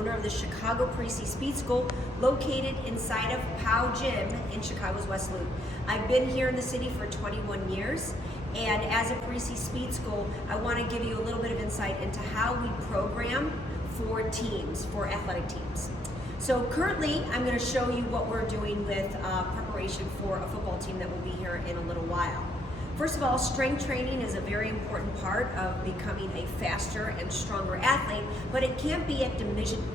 owner of the Chicago Parisi Speed School, located inside of POW Gym in Chicago's West Loop. I've been here in the city for 21 years, and as a Parisi Speed School, I want to give you a little bit of insight into how we program for teams, for athletic teams. So currently, I'm going to show you what we're doing with preparation for a football team that will be here in a little while. First of all, strength training is a very important part of becoming a faster and stronger athlete, but it can't be at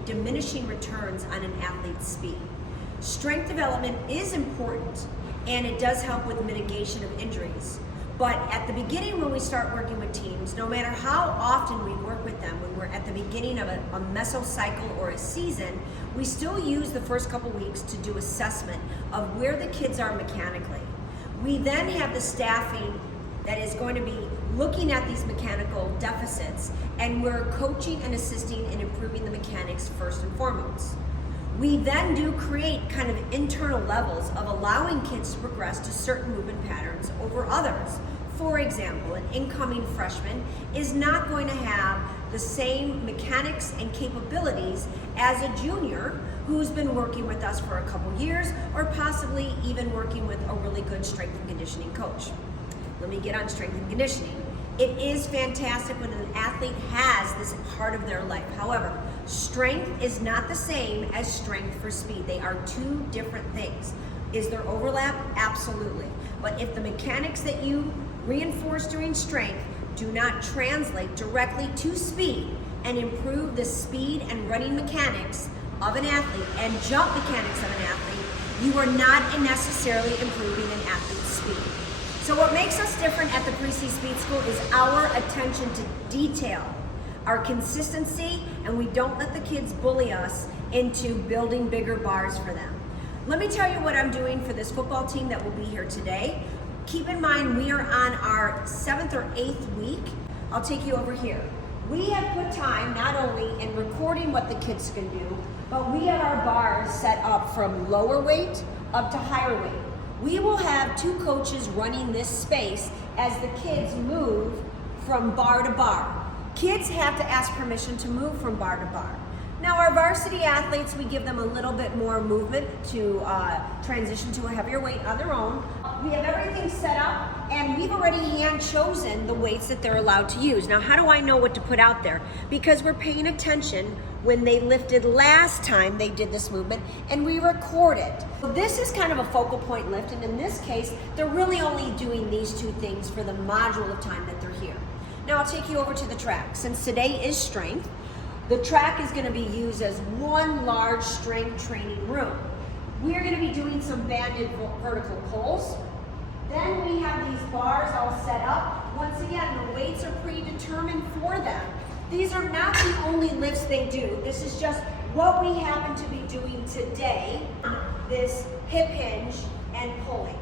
diminishing returns on an athlete's speed. Strength development is important, and it does help with mitigation of injuries. But at the beginning, when we start working with teams, no matter how often we work with them, when we're at the beginning of a mesocycle or a season, we still use the first couple weeks to do assessment of where the kids are mechanically. We then have the staffing that is going to be looking at these mechanical deficits, and we're coaching and assisting in improving the mechanics first and foremost. We then do create kind of internal levels of allowing kids to progress to certain movement patterns over others. For example, an incoming freshman is not going to have the same mechanics and capabilities as a junior who's been working with us for a couple years, or possibly even working with a really good strength and conditioning coach. Let me get on strength and conditioning. It is fantastic when an athlete has this part of their life. However, strength is not the same as strength for speed. They are two different things. Is there overlap? Absolutely. But if the mechanics that you reinforce during strength do not translate directly to speed and improve the speed and running mechanics of an athlete and jump mechanics of an athlete, you are not necessarily improving an athlete's speed. So what makes us different at the Parisi Speed School is our attention to detail, our consistency, and we don't let the kids bully us into building bigger bars for them. Let me tell you what I'm doing for this football team that will be here today. Keep in mind, we are on our 7th or 8th week. I'll take you over here. We have put time not only in recording what the kids can do, but we have our bars set up from lower weight up to higher weight. We will have 2 coaches running this space as the kids move from bar to bar. Kids have to ask permission to move from bar to bar. Now, our varsity athletes, we give them a little bit more movement to transition to a heavier weight on their own. We have everything set up, and we've already hand-chosen the weights that they're allowed to use. Now, how do I know what to put out there? Because we're paying attention when they lifted last time they did this movement, and we record it. So this is kind of a focal point lift, and in this case, they're really only doing these 2 things for the module of time that they're here. Now, I'll take you over to the track. Since today is strength, the track is going to be used as one large strength training room. We are going to be doing some banded vertical pulls. Then we have these bars all set up. Once again, the weights are predetermined for them. These are not the only lifts they do. This is just what we happen to be doing today, this hip hinge and pulling,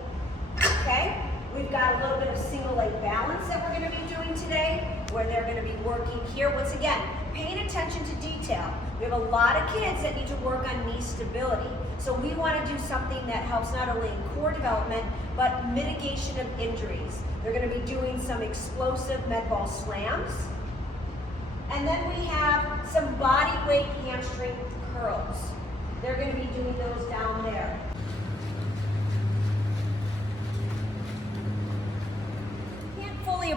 okay? We've got a little bit of single leg balance that we're going to be doing today, where they're going to be working here. Once again, paying attention to detail. We have a lot of kids that need to work on knee stability. So we want to do something that helps not only in core development, but mitigation of injuries. They're going to be doing some explosive med ball slams. And then we have some body weight hamstring curls. They're going to be doing those down there.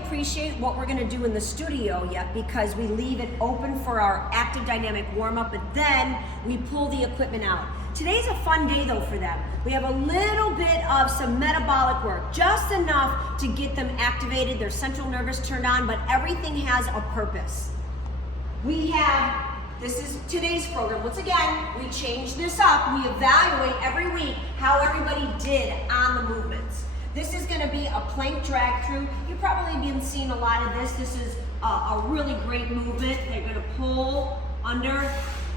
Appreciate what we're going to do in the studio yet, because we leave it open for our active dynamic warm-up, but then we pull the equipment out. Today's a fun day though for them. We have a little bit of some metabolic work, just enough to get them activated, their central nervous turned on, but everything has a purpose. This is today's program. Once again, we change this up. We evaluate every week how everybody did on the movements. This is going to be a plank drag through. You've probably been seeing a lot of this. This is a really great movement. They're going to pull under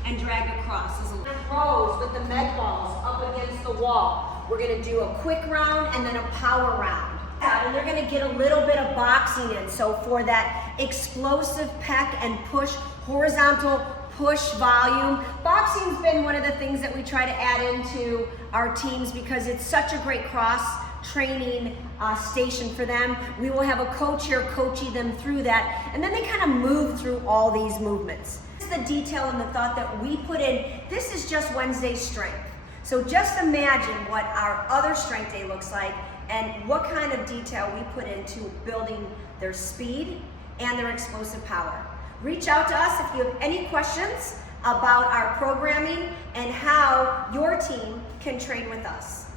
and drag across. This is rows with the med balls up against the wall. We're going to do a quick round and then a power round. And they're going to get a little bit of boxing in. So for that explosive pec and push, horizontal push volume. Boxing's been one of the things that we try to add into our teams because it's such a great cross training station for them. We will have a coach here coaching them through that, and then they kind of move through all these movements. the detail and the thought that we put in. This is just Wednesday's strength. So just imagine what our other strength day looks like and what kind of detail we put into building their speed and their explosive power. Reach out to us if you have any questions about our programming and how your team can train with us.